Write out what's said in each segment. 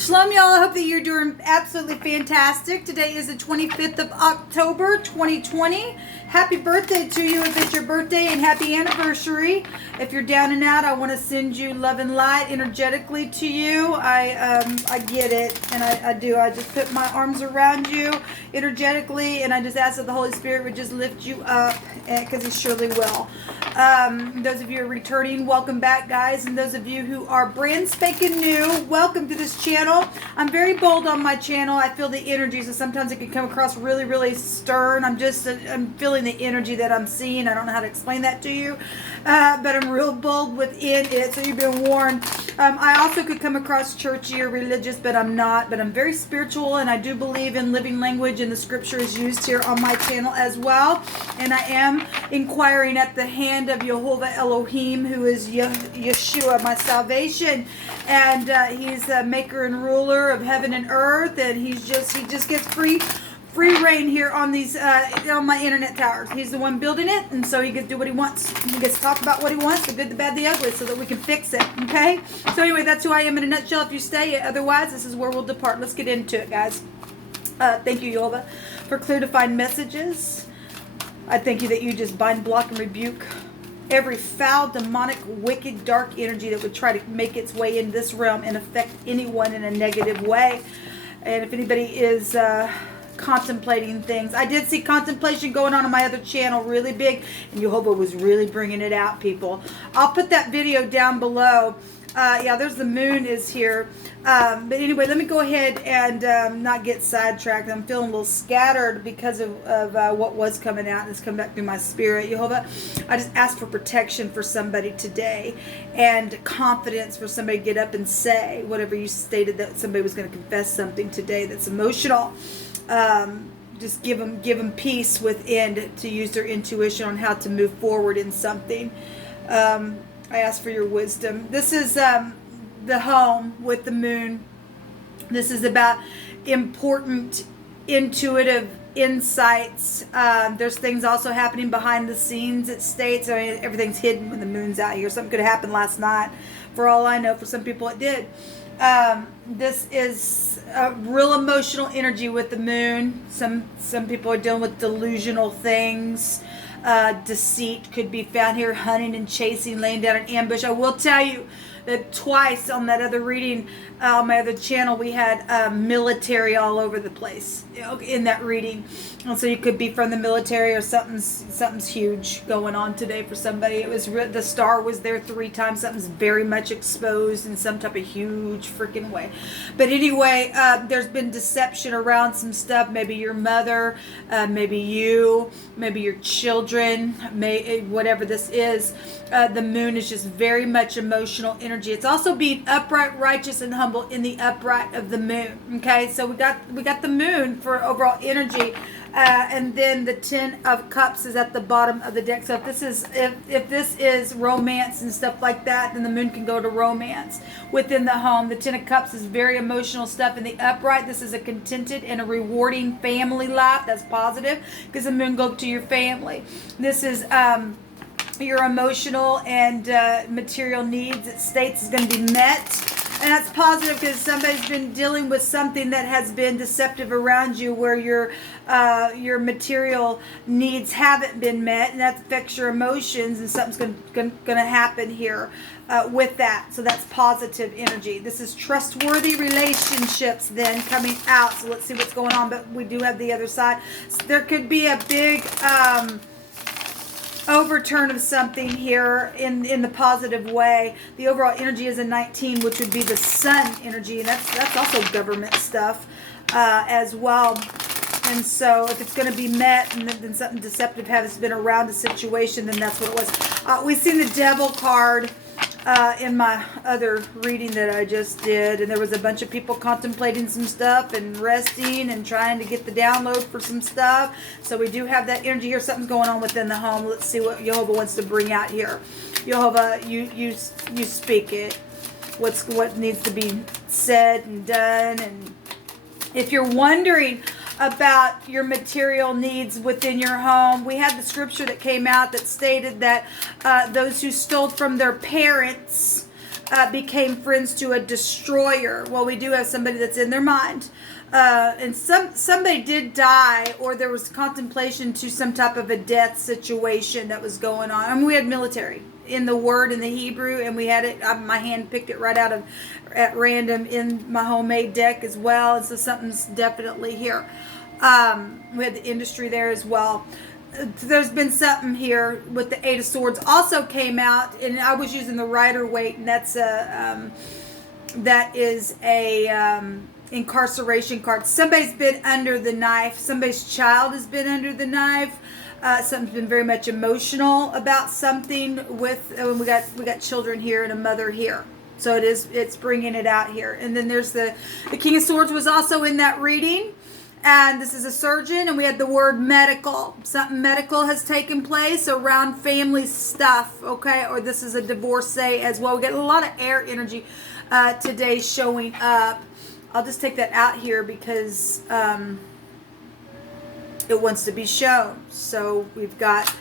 Shalom, y'all. I hope that you're doing absolutely fantastic. Today is the 25th of October, 2020. Happy birthday to you if it's your birthday, and happy anniversary. If you're down and out, I want to send you love and light energetically to you. I get it, and I do. I just put my arms around you energetically, and I just ask that the Holy Spirit would just lift you up, because He surely will. Those of you who are returning, welcome back, guys. And those of you who are brand spanking new, welcome to this channel. I'm very bold on my channel. I feel the energy, so sometimes it can come across really, really stern. I'm feeling the energy that I'm seeing. I don't know how to explain that to you, but I'm real bold within it, so you've been warned. I also could come across churchy or religious, but I'm not. But I'm very spiritual, and I do believe in living language, and the scripture is used here on my channel as well. And I am inquiring at the hand of Jehovah Elohim, who is Yeshua, my salvation, and He's the maker and ruler of heaven and earth, and he just gets free reign here on these on my internet towers. He's the one building it, and so he gets to do what he wants. He gets to talk about what he wants, the good, the bad, the ugly, so that we can fix it. Okay, so anyway, that's who I am in a nutshell. If you stay, otherwise this is where we'll depart. Let's get into it, guys. Thank you, Jehovah, for clear defined messages. I thank you that you just bind, block, and rebuke every foul, demonic, wicked, dark energy that would try to make its way in this realm and affect anyone in a negative way. And if anybody is contemplating things, I did see contemplation going on my other channel really big, and Jehovah was really bringing it out, people. I'll put that video down below. Yeah, there's the moon is here. But anyway, let me go ahead and not get sidetracked. I'm feeling a little scattered because of what was coming out, and it's come back through my spirit. Jehovah, I just ask for protection for somebody today, and confidence for somebody to get up and say whatever you stated, that somebody was going to confess something today that's emotional. Just give them peace within to use their intuition on how to move forward in something. I ask for your wisdom. This is the home with the moon. This is about important, intuitive insights. There's things also happening behind the scenes. It states, I mean, everything's hidden when the moon's out here. Something could have happened last night. For all I know, for some people it did. This is a real emotional energy with the moon. Some people are dealing with delusional things. Deceit could be found here, hunting and chasing, laying down an ambush. I will tell you that twice on that other reading on my other channel, we had military all over the place in that reading. And so you could be from the military, or something's huge going on today for somebody. It was the star was there 3 times. Something's very much exposed in some type of huge freaking way. But anyway, there's been deception around some stuff. Maybe your mother, maybe you, maybe your children, whatever this is. The moon is just very much emotional energy. It's also being upright, righteous, and humble in the upright of the moon. Okay, so we got the moon for overall energy, and then the 10 of Cups is at the bottom of the deck. So if this is romance and stuff like that, then the moon can go to romance within the home. The 10 of Cups is very emotional stuff in the upright. This is a contented and a rewarding family life. That's positive, because the moon goes to your family. This is your emotional and material needs, it states, is going to be met. And that's positive, because somebody's been dealing with something that has been deceptive around you, where your material needs haven't been met, and that affects your emotions, and something's going to happen here with that. So that's positive energy. This is trustworthy relationships then coming out. So let's see what's going on. But we do have the other side. So there could be a big overturn of something here in the positive way. The overall energy is a 19, which would be the sun energy, and that's also government stuff as well. And so if it's going to be met, and then something deceptive has been around the situation, then that's what it was. We've seen the devil card in my other reading that I just did, and there was a bunch of people contemplating some stuff and resting and trying to get the download for some stuff. So we do have that energy here. Something's going on within the home. Let's see what Jehovah wants to bring out here. Jehovah, you speak it. What needs to be said and done. And if you're wondering about your material needs within your home, we had the scripture that came out that stated that those who stole from their parents became friends to a destroyer. Well, we do have somebody that's in their mind. And somebody did die, or there was contemplation to some type of a death situation that was going on. I mean, we had military in the word in the Hebrew, and we had it. My hand picked it right out of at random in my homemade deck as well. And so something's definitely here. We had the industry there as well. There's been something here with the Eight of Swords also came out, and I was using the Rider-Waite, and that is a incarceration card. Somebody's been under the knife. Somebody's child has been under the knife. Something's been very much emotional about something with. We got children here and a mother here. So it's bringing it out here. And then there's the King of Swords was also in that reading. And this is a surgeon, and we had the word medical. Something medical has taken place around family stuff, okay? Or this is a divorcee as well. We get a lot of air energy today showing up. I'll just take that out here because it wants to be shown. So we've got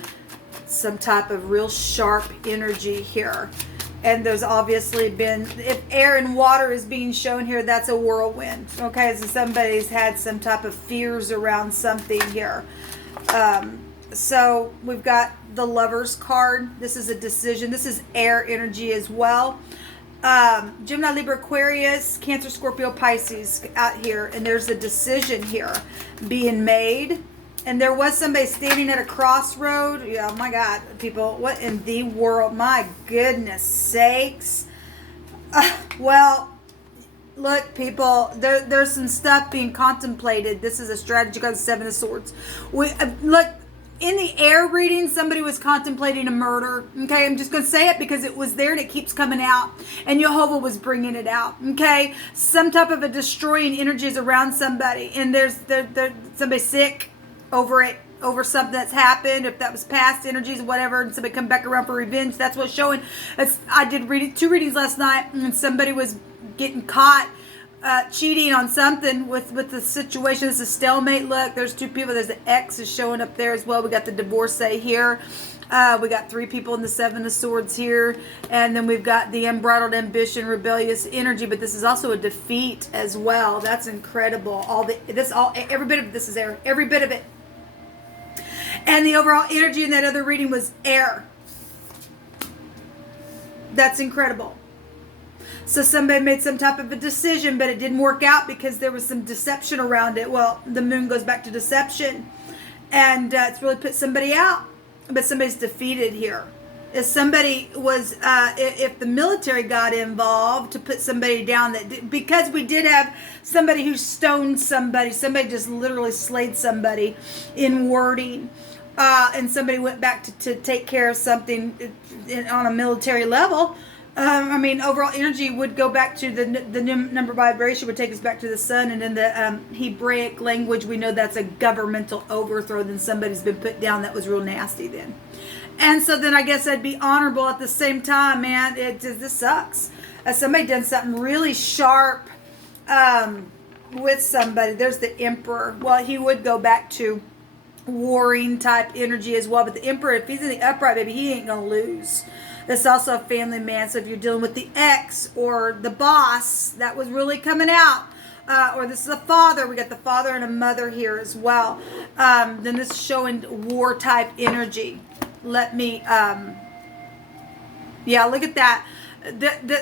some type of real sharp energy here. And there's obviously been, if air and water is being shown here, that's a whirlwind. Okay, so somebody's had some type of fears around something here. So we've got the Lover's card. This is a decision. This is air energy as well. Gemini, Libra, Aquarius, Cancer, Scorpio, Pisces out here. And there's a decision here being made. And there was somebody standing at a crossroad. Yeah, oh my God, people, what in the world? My goodness sakes. Well, look, people, there's some stuff being contemplated. This is a strategy called the Seven of Swords. Look, in the air reading, somebody was contemplating a murder. Okay, I'm just going to say it because it was there and it keeps coming out. And Jehovah was bringing it out. Okay, some type of a destroying energy is around somebody. And there's somebody sick over something that's happened, if that was past energies or whatever, and somebody come back around for revenge. That's what's showing. I did two readings last night, and somebody was getting caught cheating on something with the situation. This is a stalemate. Look, there's two people. There's the X is showing up there as well. We got the divorcee here. We got three people in the Seven of Swords here, and then we've got the unbridled ambition, rebellious energy. But this is also a defeat as well. That's incredible. Every bit of this is air. Every bit of it. And the overall energy in that other reading was air. That's incredible. So somebody made some type of a decision, but it didn't work out because there was some deception around it. Well, the moon goes back to deception. And it's really put somebody out. But somebody's defeated here. If somebody was, if the military got involved to put somebody down, because we did have somebody who stoned somebody just literally slayed somebody in wording, and somebody went back to take care of something on a military level. I mean, overall energy would go back to the number vibration would take us back to the sun, and in the Hebraic language, we know that's a governmental overthrow. Then somebody's been put down that was real nasty then. And so then I guess I'd be honorable at the same time, man. This sucks. Somebody done something really sharp with somebody. There's the Emperor. Well, he would go back to warring type energy as well. But the Emperor, if he's in the upright, baby, he ain't going to lose. That's also a family man. So if you're dealing with the ex or the boss, that was really coming out. Or this is a father. We got the father and a mother here as well. Then this is showing war type energy. Let me, yeah, look at that.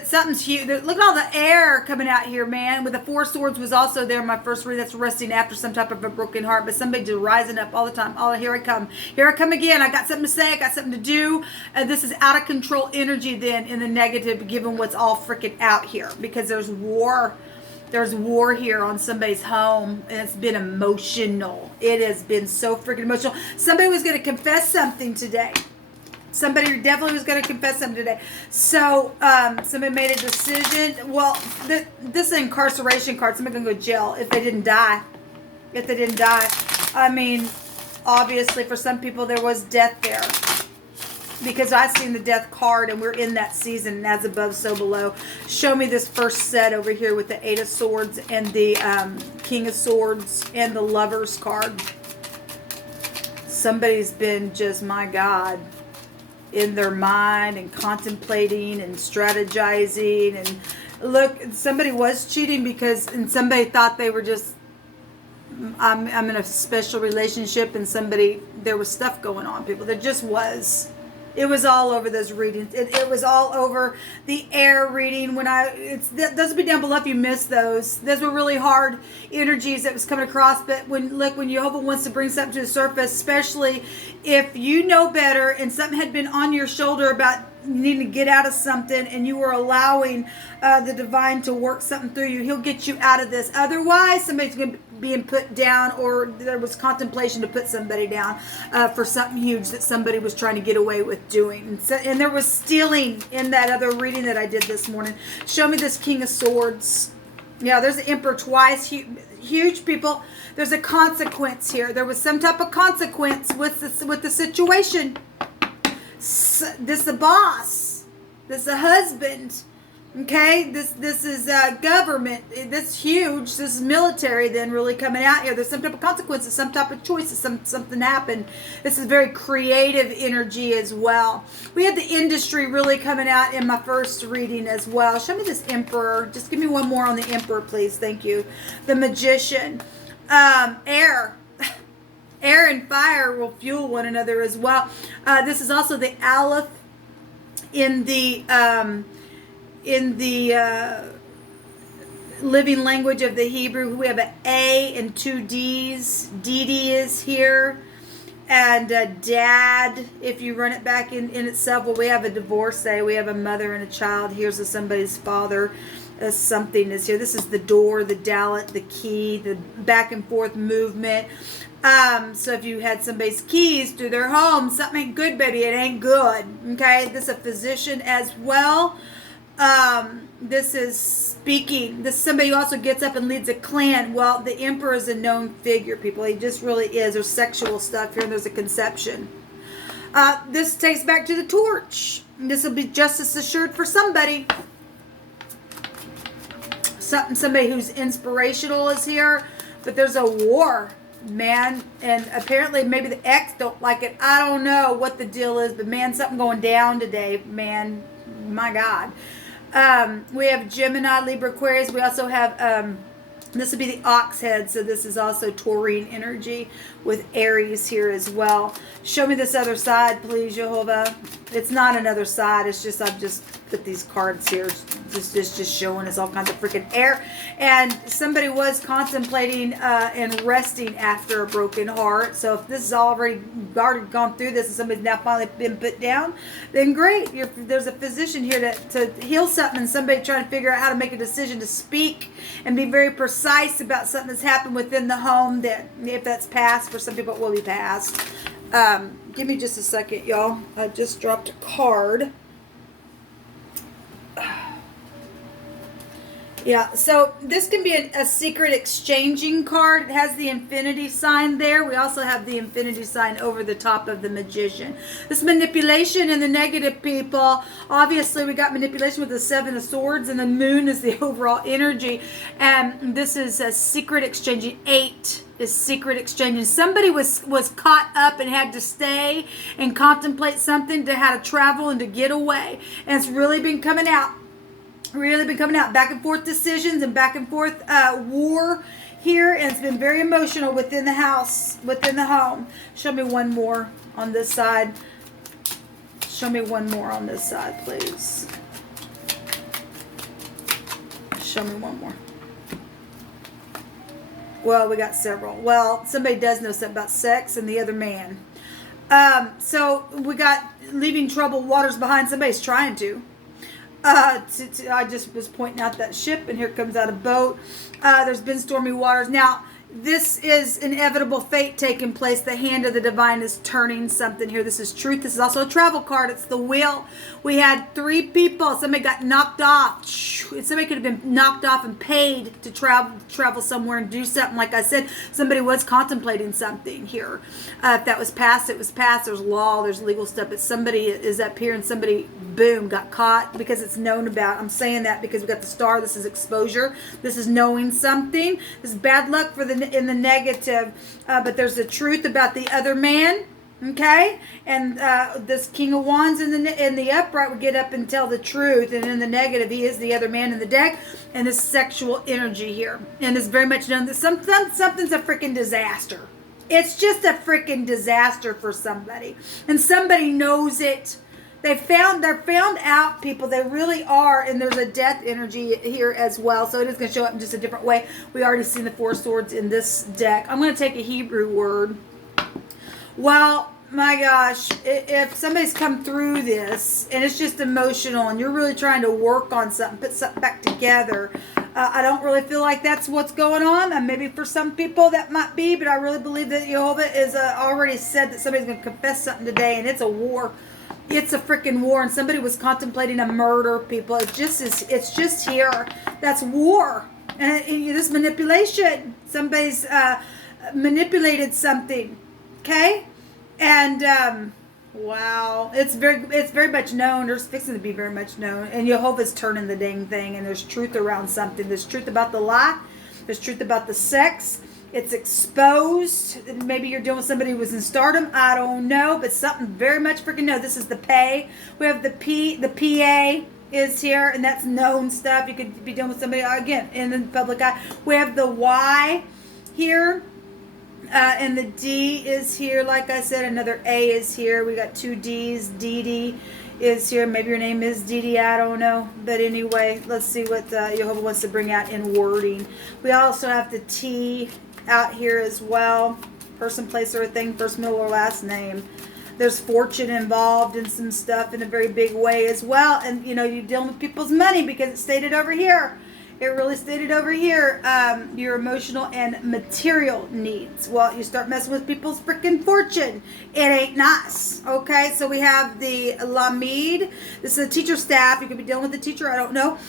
Something's huge. Look at all the air coming out here, man. With the Four Swords was also there. My first read, that's resting after some type of a broken heart. But somebody just rising up all the time. Oh, here I come. Here I come again. I got something to say. I got something to do. This is out of control energy then in the negative, given what's all freaking out here. Because there's war. There's war here on somebody's home, and it's been emotional. It has been so freaking emotional. Somebody was going to confess something today. Somebody definitely was going to confess something today. So somebody made a decision. Well, this is an incarceration card. Somebody's going to go to jail if they didn't die. If they didn't die. I mean, obviously for some people there was death there. Because I've seen the death card and we're in that season, and as above, so below. Show me this first set over here with the Eight of Swords and the King of Swords and the Lover's card. Somebody's been just, my God. in their mind and contemplating and strategizing. And look, somebody was cheating and somebody thought they were just, I'm in a special relationship, and there was stuff going on, people. There just was. It was all over those readings. It was all over the air reading. Those will be down below if you missed those. Those were really hard energies that was coming across. But when Jehovah wants to bring something to the surface, especially if you know better and something had been on your shoulder about needing to get out of something, and you were allowing the divine to work something through you, he'll get you out of this. Otherwise, somebody's going to be being put down, or there was contemplation to put somebody down for something huge that somebody was trying to get away with doing. And there was stealing in that other reading that I did this morning. Show me this King of Swords. Yeah, there's the Emperor twice. Huge, people. There's a consequence here. There was some type of consequence with the situation. This is a boss. This is a husband. Okay, this is government. This is huge. This is military. Then really coming out here. There's some type of consequences, some type of choices. Something happened. This is very creative energy as well. We had the industry really coming out in my first reading as well. Show me this Emperor. Just give me one more on the Emperor, please. Thank you. The Magician. Air. Air and fire will fuel one another as well. This is also the Aleph in the living language of the Hebrew. We have an A and two D's. Didi is here. And dad, if you run it back in itself, well, we have a divorcee. We have a mother and a child. Here's somebody's father. Something is here. This is the door, the dalet, the key, the back and forth movement. So if you had somebody's keys to their home, something ain't good, baby. It ain't good. Okay. This is a physician as well. This is speaking. This is somebody who also gets up and leads a clan. Well, the Emperor is a known figure, people. He just really is. There's sexual stuff here, and there's a conception. This takes back to the torch. This will be justice assured for somebody. Somebody who's inspirational is here, but there's a war, man, and apparently maybe the ex don't like it. I don't know what the deal is, but man, something going down today, man. My God. We have Gemini, Libra, Aquarius. We also have this would be the ox head, so this is also Taurine energy with Aries here as well. Show me this other side, please, Jehovah. It's not another side. It's just I've just put these cards here, just showing us all kinds of freaking air. And somebody was contemplating and resting after a broken heart. So if this is already gone through this, and somebody's now finally been put down, then great. There's a physician here to heal something, and somebody trying to figure out how to make a decision to speak and be very precise about something that's happened within the home. That if that's past, for some people it will be past. Give me just a second, y'all. I just dropped a card. Yeah, so this can be a secret exchanging card. It has the infinity sign there. We also have the infinity sign over the top of the Magician. This manipulation in the negative, people. Obviously, we got manipulation with the Seven of Swords, and the Moon is the overall energy. And this is a secret exchanging. 8 is secret exchanging. Somebody was caught up and had to stay and contemplate something, to how to travel and to get away. And it's really been coming out. Back and forth decisions and back and forth war here, and it's been very emotional within the house, within the home. Show me one more on this side. Show me one more on this side, please. Show me one more. Well, we got several. Well, somebody does know something about sex and the other man. So we got leaving troubled waters behind. Somebody's trying to. I just was pointing out that ship, and here comes out a boat. There's been stormy waters. Now, this is inevitable fate taking place. The hand of the divine is turning something here. This is truth. This is also a travel card. It's the wheel. We had 3 people. Somebody got knocked off. Somebody could have been knocked off and paid to travel somewhere and do something. Like I said, somebody was contemplating something here. If that was past, it was past. There's law. There's legal stuff. But somebody is up here, and somebody, boom, got caught because it's known about. I'm saying that because we got the star. This is exposure. This is knowing something. This is bad luck for in the negative, but there's the truth about the other man. Okay, and this King of Wands in the upright would get up and tell the truth, and in the negative, he is the other man in the deck, and this sexual energy here, and it's very much known that something's a freaking disaster. It's just a freaking disaster for somebody, and somebody knows it. They're found out, people. They really are, and there's a death energy here as well, so it is going to show up in just a different way. We already seen the Four Swords in this deck. I'm going to take a Hebrew word. Well, my gosh, if somebody's come through this and it's just emotional and you're really trying to work on something, put something back together, I don't really feel like that's what's going on. And maybe for some people that might be, but I really believe that Jehovah is already said that somebody's going to confess something today, and it's a war. It's a freaking war, and somebody was contemplating a murder, people. It's just here. That's war. And this manipulation. Somebody's manipulated something. Okay, and wow, it's very much known. There's fixing to be very much known, and Jehovah's turning the dang thing. And there's truth around something. There's truth about the lie. There's truth about the sex. It's exposed. Maybe you're dealing with somebody who was in stardom. I don't know, but something very much freaking no. This is the pay. We have the PA is here, and that's known stuff. You could be dealing with somebody again in the public eye. We have the Y here. And the D is here. Like I said, another A is here. We got two D's. DD is here. Maybe your name is DD. I don't know. But anyway, let's see what Jehovah wants to bring out in wording. We also have the T out here as well. Person, place, or a thing. First, middle, or last name. There's fortune involved in some stuff in a very big way as well. And, you're dealing with people's money because it's stated over here. It really stated over here, your emotional and material needs. Well, you start messing with people's freaking fortune. It ain't nice. Okay, so we have the Lamid. This is a teacher staff. You could be dealing with the teacher. I don't know.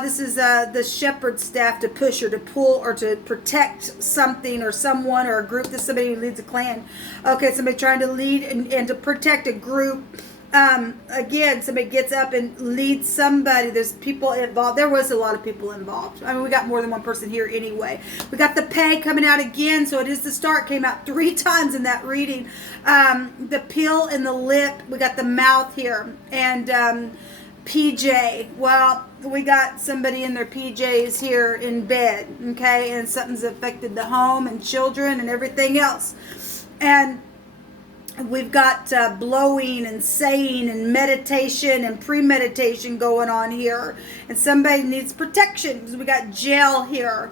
This is the shepherd staff to push or to pull or to protect something or someone or a group. This is somebody who leads a clan. Okay, somebody trying to lead and to protect a group. Again, somebody gets up and leads somebody. There's people involved. There was a lot of people involved. I mean, we got more than one person here anyway. We got the pay coming out again, so it is the start. Came out 3 times in that reading. The pill and the lip. We got the mouth here. And PJ. Well, we got somebody in their PJs here in bed, okay? And something's affected the home and children and everything else. And we've got blowing and saying and meditation and premeditation going on here. And somebody needs protection because we got jail here.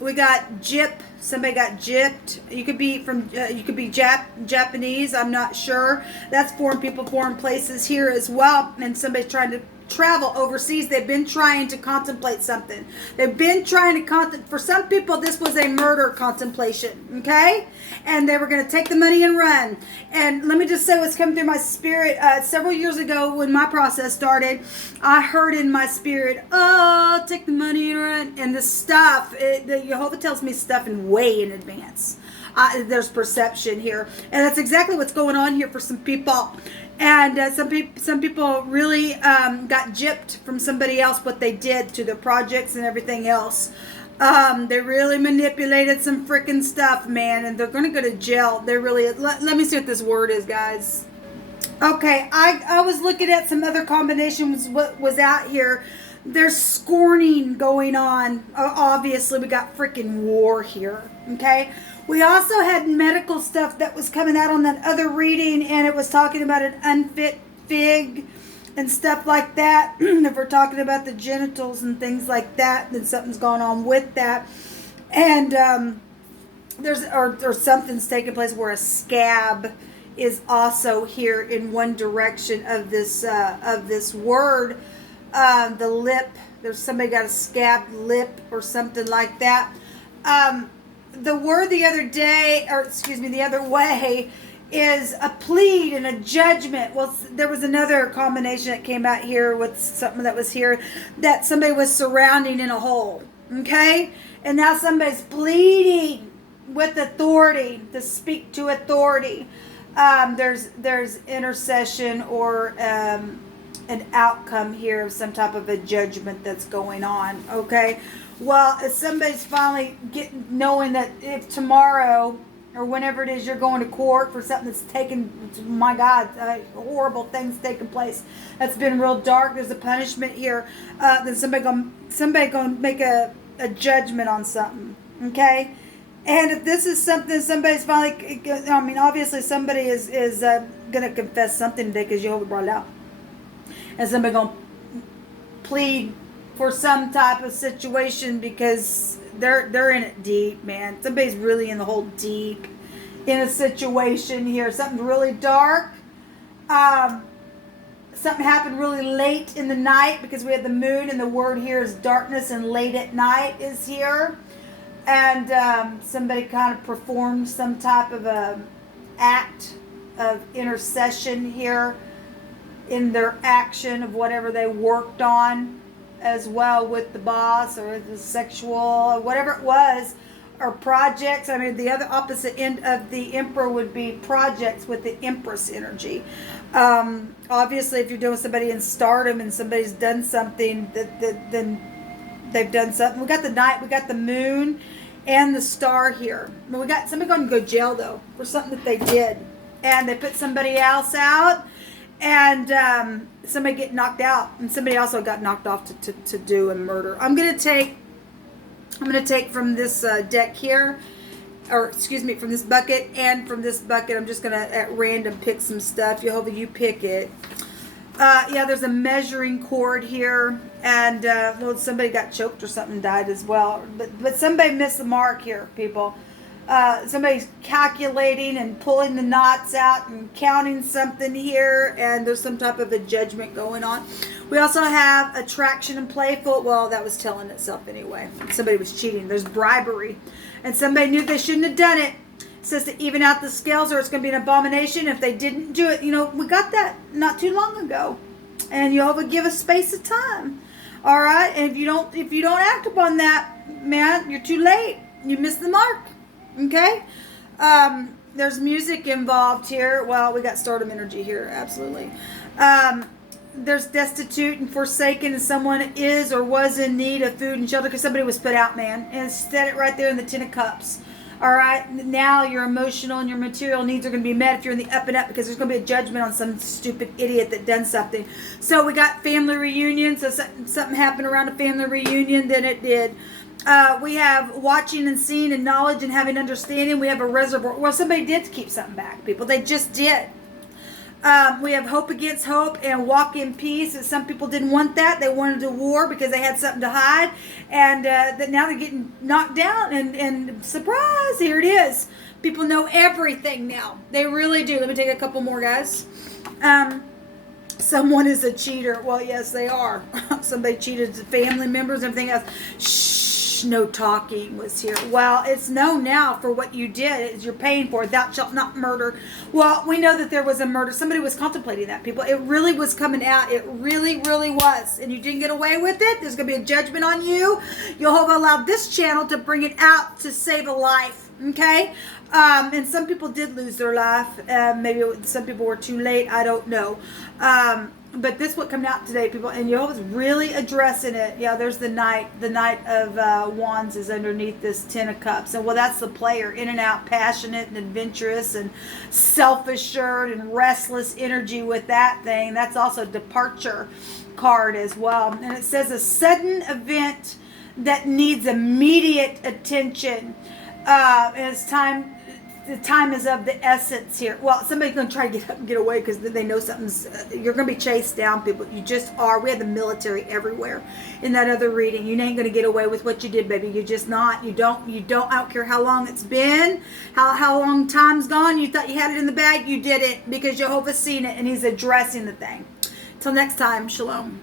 We got gyp. Somebody got gypped. You could be from, Japanese. I'm not sure. That's foreign people, foreign places here as well. And somebody's trying to travel overseas. They've been trying to contemplate something. They've been trying to contemplate. For some people, this was a murder contemplation. Okay? And they were going to take the money and run. And let me just say what's coming through my spirit. Several years ago when my process started, I heard in my spirit, oh, take the money and run. And the stuff, the Jehovah tells me stuff in way in advance. There's perception here. And that's exactly what's going on here for some people. And some people really got gypped from somebody else, what they did to their projects and everything else. They really manipulated some freaking stuff, man, and they're going to go to jail. They really, let me see what this word is, guys. Okay, I was looking at some other combinations, what was out here. There's scorning going on. Obviously, we got freaking war here, okay? We also had medical stuff that was coming out on that other reading, and it was talking about an unfit fig and stuff like that. If we're talking about the genitals and things like that, then something's going on with that. And there's or something's taking place where a scab is also here in one direction of this word. The lip, there's somebody got a scabbed lip or something like that. The word the other day, or excuse me, the other way, is a plead and a judgment. Well, there was another combination that came out here with something that was here, that somebody was surrounding in a hole, okay? And now somebody's pleading with authority, to speak to authority. There's intercession or an outcome here of some type of a judgment that's going on, okay? Well, if somebody's finally knowing that if tomorrow or whenever it is you're going to court for something that's taken, my God, horrible things taking place. That's been real dark. There's a punishment here. Then somebody gonna make a judgment on something. Okay, and if this is something somebody's finally, I mean, obviously somebody is gonna confess something today because Jehovah brought it out, and somebody gonna plead for some type of situation because they're in it deep, man. Somebody's really in the hole deep in a situation here. Something really dark. Something happened really late in the night because we had the moon, and the word here is darkness, and late at night is here. And somebody kind of performed some type of a act of intercession here in their action of whatever they worked on, as well with the boss or the sexual or whatever it was, or projects. I mean, the other opposite end of the emperor would be projects with the empress energy. Obviously, if you're doing somebody in stardom and somebody's done something, then they've done something. We got the night, we got the moon, and the star here. We got somebody going to go to jail though for something that they did, and they put somebody else out. And somebody get knocked out, and somebody also got knocked off to do a murder. I'm gonna take from this deck here, or excuse me, from this bucket, and from this bucket. I'm just gonna at random pick some stuff. Jehovah, you pick it. Yeah, there's a measuring cord here, and well, somebody got choked or something, died as well. But somebody missed the mark here, people. Somebody's calculating and pulling the knots out and counting something here, and there's some type of a judgment going on. We also have attraction and playful. Well, that was telling itself anyway. Somebody was cheating. There's bribery, and somebody knew they shouldn't have done it. It says to even out the scales, or it's going to be an abomination if they didn't do it. You know, we got that not too long ago, and you will give a space of time. All right, and if you don't act upon that, man, you're too late. You missed the mark. Okay, there's music involved here. Well, we got stardom energy here, absolutely. There's destitute and forsaken, and someone is or was in need of food and shelter because somebody was put out, man. And it said it right there in the Ten of Cups. All right, now your emotional and your material needs are going to be met if you're in the up and up, because there's going to be a judgment on some stupid idiot that done something. So we got family reunion. So something happened around a family reunion, then it did. We have watching and seeing and knowledge and having understanding. We have a reservoir. Well, somebody did keep something back, people. They just did. We have hope against hope and walk in peace. And some people didn't want that. They wanted a war because they had something to hide. And that now they're getting knocked down. And surprise, here it is. People know everything now. They really do. Let me take a couple more, guys. Someone is a cheater. Well, yes, they are. Somebody cheated to family members and everything else. Shh. No talking was here. Well, it's known now for what you did. You're paying for it. Thou shalt not murder. Well, we know that there was a murder. Somebody was contemplating that, people. It really was coming out. It really, really was. And you didn't get away with it. There's going to be a judgment on you. Jehovah allowed this channel to bring it out to save a life. Okay? And some people did lose their life. Maybe some people were too late. I don't know. But this what coming out today, people, and Jehovah's really addressing it. Yeah, there's the knight. The Knight of Wands is underneath this Ten of Cups. And well, that's the player, in and out, passionate and adventurous and self-assured and restless energy with that thing. That's also departure card as well. And it says a sudden event that needs immediate attention. And it's time. The time is of the essence here. Well, somebody's going to try to get up and get away because they know something's... you're going to be chased down, people. You just are. We had the military everywhere in that other reading. You ain't going to get away with what you did, baby. You're just not. You don't. I don't care how long it's been, how long time's gone. You thought you had it in the bag. You did it because Jehovah's seen it and he's addressing the thing. Till next time, shalom.